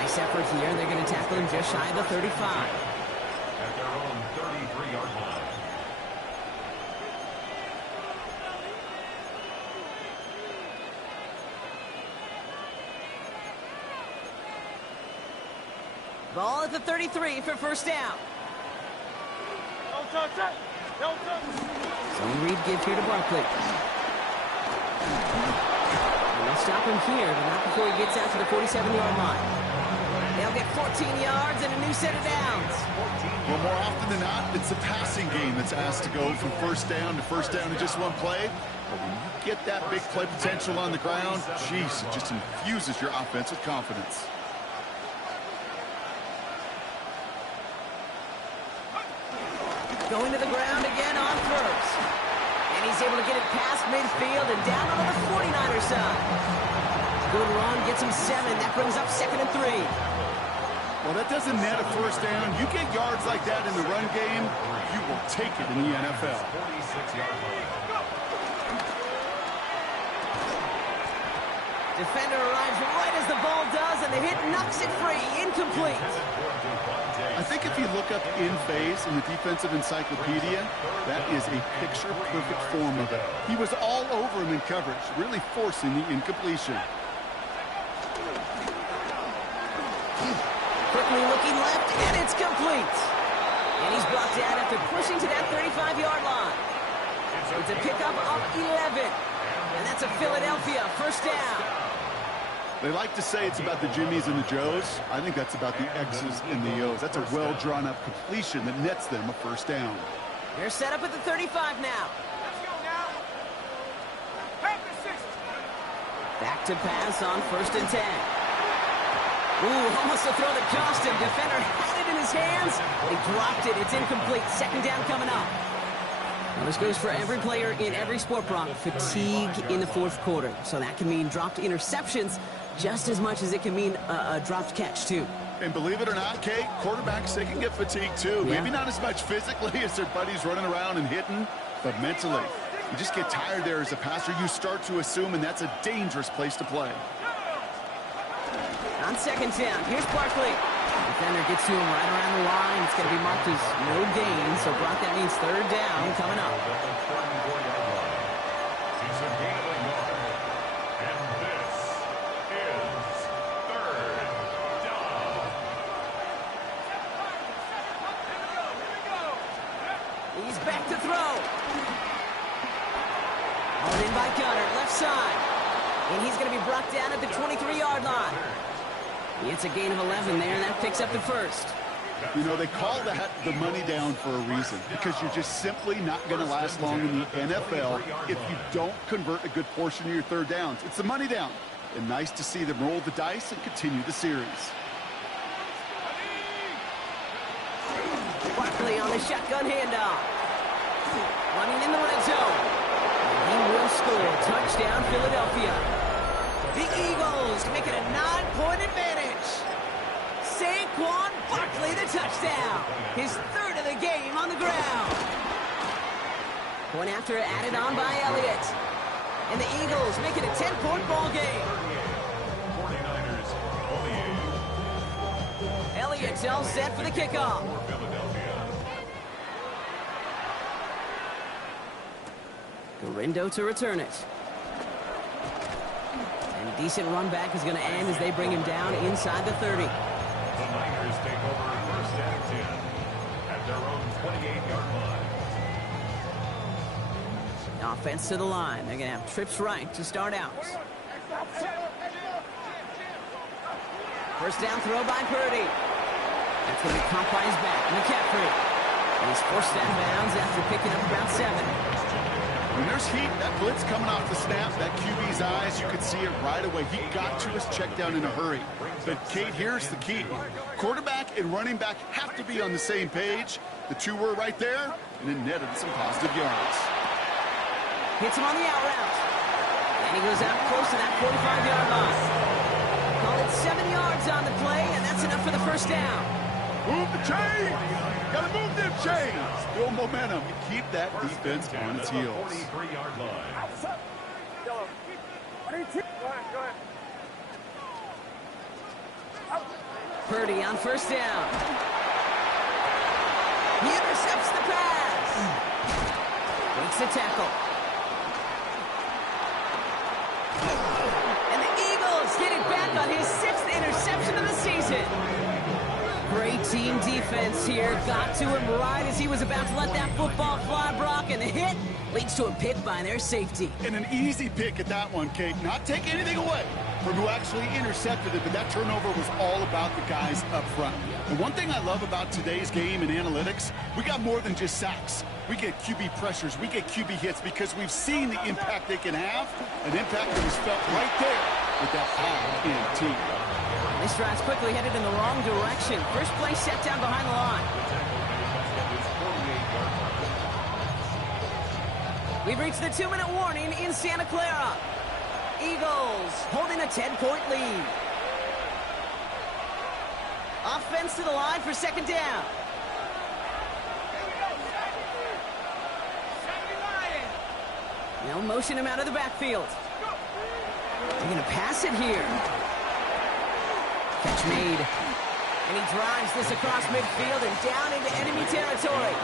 Nice effort here. They're going to tackle him just shy of the 35. At their own 33-yard line. Ball at the 33 for first down. Zone read give here to Barkley. They'll stop him here, but not before he gets out to the 47-yard line. They'll get 14 yards and a new set of downs. Well, more often than not, it's the passing game that's asked to go from first down in just one play. But when you get that big play potential on the ground, geez, it just infuses your offense with confidence. Going to the ground again on first. And he's able to get it past midfield and down on the 49er side. Good run, gets him 7. That brings up 2nd and 3. Well, that doesn't net a first down. You get yards like that in the run game, you will take it in the NFL. 46-yard line. Defender arrives right as the ball does, and the hit knocks it free. Incomplete. I think if you look up in phase in the defensive encyclopedia, that is a picture-perfect form of it. He was all over him in coverage, really forcing the incompletion. Quickly looking left, and it's complete. And he's brought down after pushing to that 35-yard line. It's a pickup of 11. And that's a Philadelphia first down. They like to say it's about the Jimmies and the Joes. I think that's about the X's and the O's. That's a well-drawn-up completion that nets them a first down. They're set up at the 35 now. Back to pass on 1st and 10. Ooh, almost a throw that cost him. Defender had it in his hands. He dropped it. It's incomplete. 2nd down coming up. Now this goes for every player in every sport, Brock. Fatigue in the 4th quarter. So that can mean dropped interceptions just as much as it can mean a dropped catch, too. And believe it or not, Kate, quarterbacks, they can get fatigued, too. Yeah. Maybe not as much physically as their buddies running around and hitting, but mentally. You just get tired there as a passer. You start to assume, and that's a dangerous place to play. On 2nd down, here's Barkley. Defender gets to him right around the line. It's going to be marked as no gain. So, Brock, that means 3rd down coming up. It's a gain of a yard. And this is 3rd down. He's back to throw. Hauled in by Gunner, left side. And he's going to be brought down at the 23-yard line. It's a gain of 11 there, and that picks up the 1st. You know, they call that the money down for a reason, because you're just simply not going to last long in the NFL if you don't convert a good portion of your 3rd downs. It's the money down. And nice to see them roll the dice and continue the series. Barkley on the shotgun handoff. Running in the red zone. He will score. Touchdown, Philadelphia. The Eagles make it a 9-point advantage. St. Saquon Barkley the touchdown. His third of the game on the ground. Point after added on by Elliott. And the Eagles make it a 10-point ball game. 49ers 28. Elliott's all set for the kickoff. Garindo to return it. And a decent run back is going to end as they bring him down inside the 30. The Niners take over first and 10 at their own 28-yard line. Offense to the line. They're going to have trips right to start out. First down throw by Purdy. That's going to be caught by his back. McCaffrey. And he's forced out of bounds after picking up about 7. When there's heat, that blitz coming off the snap, that QB's eyes, you could see it right away. He got to his check down in a hurry. But, Kate, here's the key. Quarterback and running back have to be on the same page. The two were right there, and it netted some positive yards. Hits him on the out route. And he goes out close to that 45-yard line. Call it 7 yards on the play, and that's enough for the first down. Move the chains! Gotta move them chains! Build momentum and keep that defense on its heels. 43-yard line. Purdy on first down. He intercepts the pass. Breaks the tackle. And the Eagles get it back on his 6th interception of the season. Great team defense here. Got to him right as he was about to let that football fly, Brock, and the hit leads to a pick by their safety. And an easy pick at that one, Kate. Not take anything away from who actually intercepted it, but that turnover was all about the guys up front. And one thing I love about today's game and analytics, we got more than just sacks. We get QB pressures, we get QB hits because we've seen the impact they can have, an impact that was felt right there with that high-end team. This drive's quickly headed in the wrong direction. First play set down behind the line. We've reached the 2-minute warning in Santa Clara. Eagles holding a 10-point lead. Offense to the line for second down. They'll motion him out of the backfield. They're going to pass it here. Catch made. And he drives this across midfield and down into enemy territory.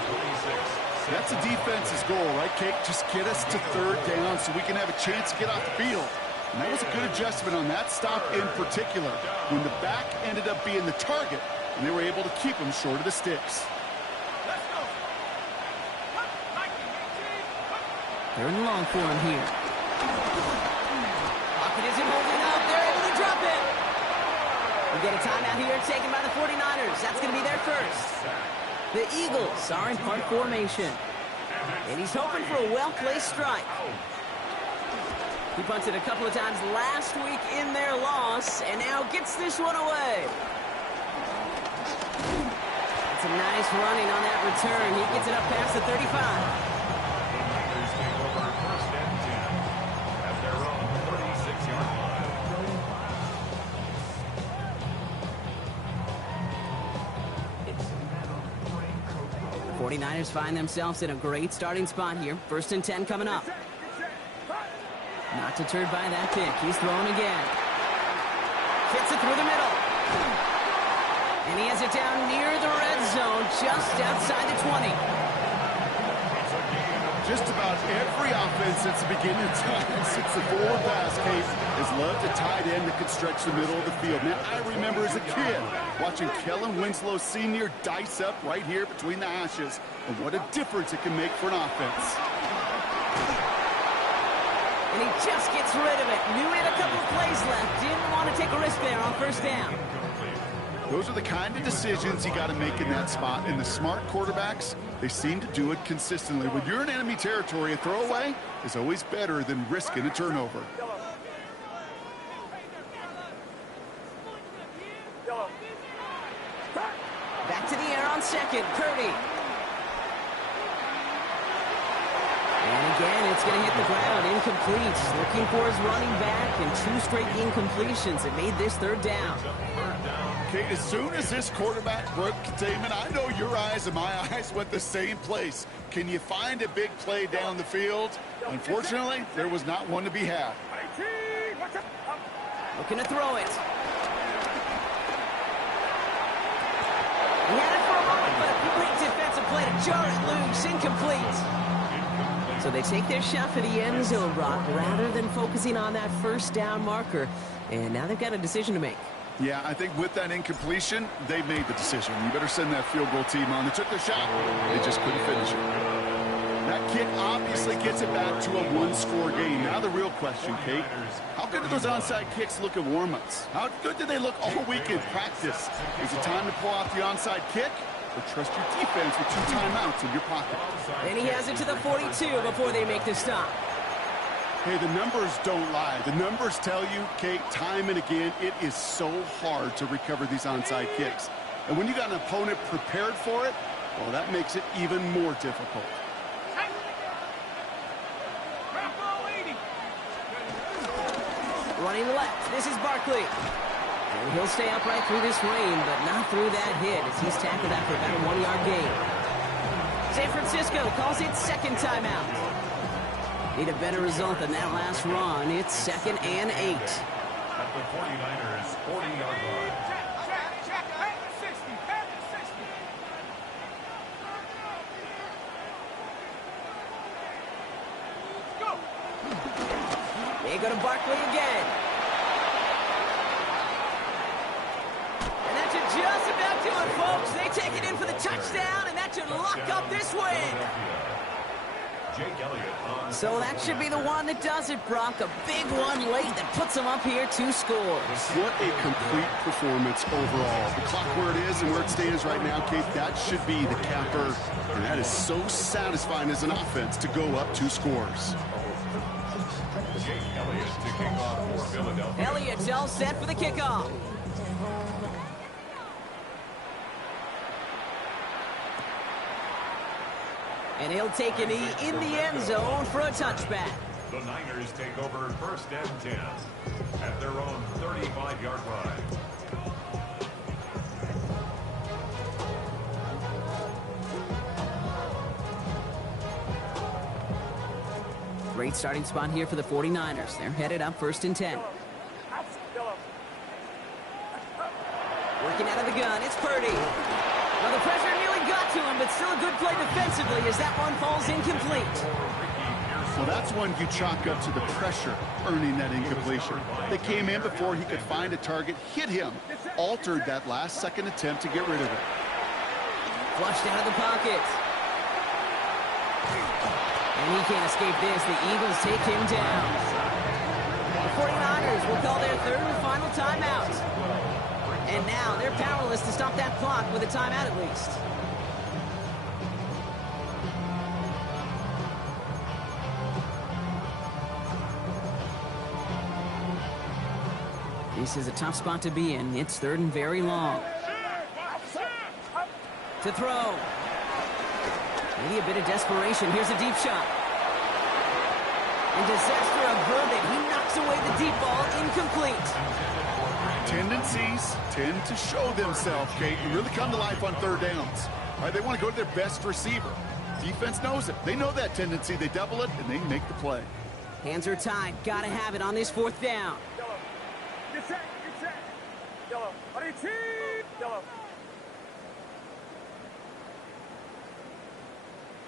That's the defense's goal, right, Kate? Just get us to third down so we can have a chance to get off the field. And that was a good adjustment on that stop in particular, when the back ended up being the target, and they were able to keep him short of the sticks. They're in long for him here. Pocket isn't holding up. They're able to drop it. We get a timeout here taken by the 49ers. That's going to be their first. The Eagles are in punt formation. And he's hoping for a well-placed strike. He punted a couple of times last week in their loss, and now gets this one away. It's a nice running on that return. He gets it up past the 35. The Niners take over first and 10 at their own 36-yard line. The 49ers find themselves in a great starting spot here. First and 10 coming up. Not deterred by that pick. He's throwing again. Fits it through the middle. And he has it down near the red zone, just outside the 20. Just about every offense since the beginning of time, since the forward pass, Kate, has loved a tight end that could stretch the middle of the field. Now, I remember as a kid watching Kellen Winslow Sr. dice up right here between the hashes, and what a difference it can make for an offense. And he just gets rid of it. Knew he had a couple of plays left. Didn't want to take a risk there on first down. Those are the kind of decisions you got to make in that spot. And the smart quarterbacks, they seem to do it consistently. When you're in enemy territory, a throwaway is always better than risking a turnover. Back to the air on second. Purdy. And again, it's going to hit the ground. Incomplete. Looking for his running back, and 2 straight incompletions. It made this third down. Kate, as soon as this quarterback broke containment, I know your eyes and my eyes went the same place. Can you find a big play down the field? Unfortunately, there was not one to be had. Looking to throw it. He had it for a moment, but a great defensive play to jar it loose. Incomplete. So they take their shot for the end zone, Brock, rather than focusing on that first down marker. And now they've got a decision to make. Yeah, I think with that incompletion, they made the decision. You better send that field goal team on. They took the shot. They just couldn't finish it. That kick obviously gets it back to a one-score game. Now the real question, Kate, how good do those onside kicks look at warm-ups? How good do they look all week in practice? Is it time to pull off the onside kick? Or trust your defense with 2 timeouts in your pocket? And he has it to the 42 before they make the stop. Hey, the numbers don't lie. The numbers tell you, Kate, time and again, it is so hard to recover these onside kicks. And when you got an opponent prepared for it, well, that makes it even more difficult. Running left, this is Barkley. And he'll stay upright through this rain, but not through that hit as he's tackled after about a 1-yard gain. San Francisco calls it second timeout. Need a better result than that last run. It's 2nd and 8. At the 49ers' 40-yard line. They go to Barkley again. And that should just about do it, folks. They take it in for the touchdown, and that should lock up this win. So that should be the one that does it, Brock. A big one late that puts them up here 2 scores. What a complete performance overall. The clock where it is and where it stands right now, Kate, that should be the capper. And that is so satisfying as an offense to go up 2 scores. Elliott's all set for the kickoff. And he'll take a knee in the end zone for a touchback. The Niners take over 1st and 10 at their own 35-yard line. Great starting spot here for the 49ers. They're headed up 1st and 10. Working out of the gun, it's Purdy. Well, the pressure nearly got to him, but still a good play defensively as that one falls incomplete. Well, that's one you chalk up to the pressure earning that incompletion. They came in before he could find a target, hit him, altered that last-second attempt to get rid of it. Flushed out of the pocket. And he can't escape this. The Eagles take him down. The 49ers will call their 3rd and final timeout. And now they're powerless to stop that clock with a timeout at least. This is a tough spot to be in. It's 3rd and very long. To throw. Maybe a bit of desperation. Here's a deep shot. And disaster averted. He knocks away the deep ball. Incomplete. Tendencies tend to show themselves, Kate, and really come to life on 3rd downs. All right, they want to go to their best receiver. Defense knows it. They know that tendency. They double it, and they make the play. Hands are tied. Got to have it on this 4th down. Get set. Yellow. Yellow.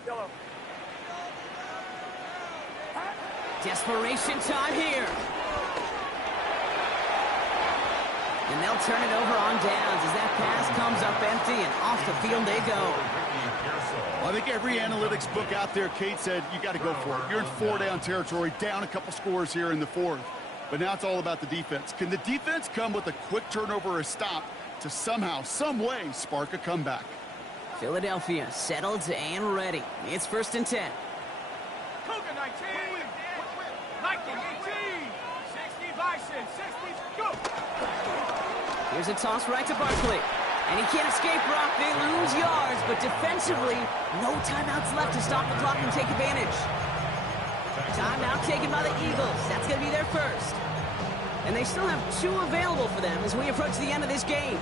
Yellow. Desperation time here. And they'll turn it over on downs as that pass comes up empty and off the field they go. Well, I think every analytics book out there, Kate, said you got to go for it. You're in 4-down territory, down a couple scores here in the 4th. But now it's all about the defense. Can the defense come with a quick turnover or a stop to somehow, some way, spark a comeback? Philadelphia settled and ready. It's 1st and 10. Cougar 19. Nike 18. 60 Bison. 60. Go. Here's a toss right to Barkley. And he can't escape, Brock. They lose yards, but defensively, no timeouts left to stop the clock and take advantage. Timeout taken by the Eagles. That's going to be their first. And they still have 2 available for them as we approach the end of this game.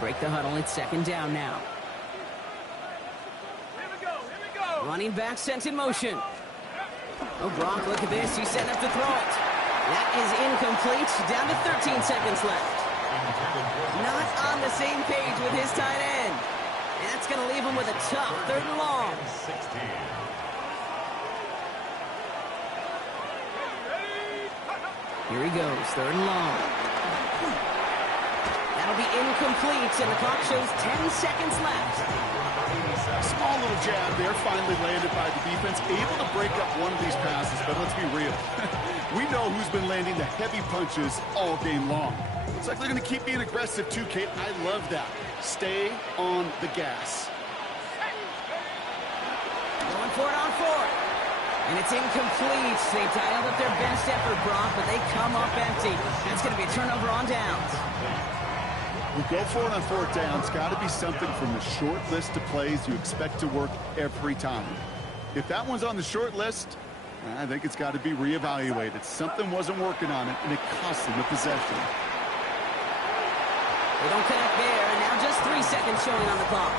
Break the huddle. It's second down now. Here we go. Running back sent in motion. Oh, Brock, look at this. He's setting up to throw it. That is incomplete. Down to 13 seconds left. Not on the same page with his tight end. And that's going to leave him with a tough 3rd and long. Here he goes, 3rd and long. That'll be incomplete, and the clock shows 10 seconds left. Small little jab there, finally landed by the defense. Able to break up one of these passes, but let's be real. We know who's been landing the heavy punches all game long. Looks like they're going to keep being aggressive too, Kate. I love that. Stay on the gas. Going for it on 4th. And it's incomplete. They dialed up their best effort, Brock, but they come up empty. That's going to be a turnover on downs. You go for it on 4th down. It's got to be something from the short list of plays you expect to work every time. If that one's on the short list, I think it's got to be reevaluated. Something wasn't working on it, and it cost them the possession. They don't connect there, and now just 3 seconds showing on the clock.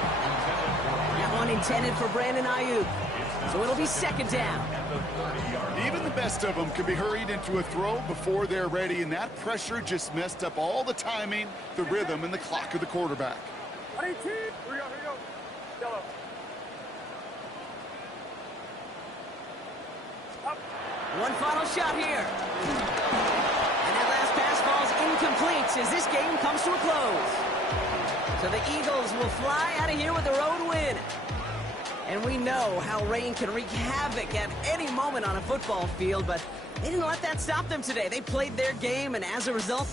That one intended for Brandon Ayuk. So it'll be second down. Even the best of them can be hurried into a throw before they're ready, and that pressure just messed up all the timing, the rhythm, and the clock of the quarterback. 18. Here we go. Yellow. Up. One final shot here. And that last pass falls incomplete as this game comes to a close. So the Eagles will fly out of here with a road win. And we know how rain can wreak havoc at any moment on a football field, but they didn't let that stop them today. They played their game, and as a result,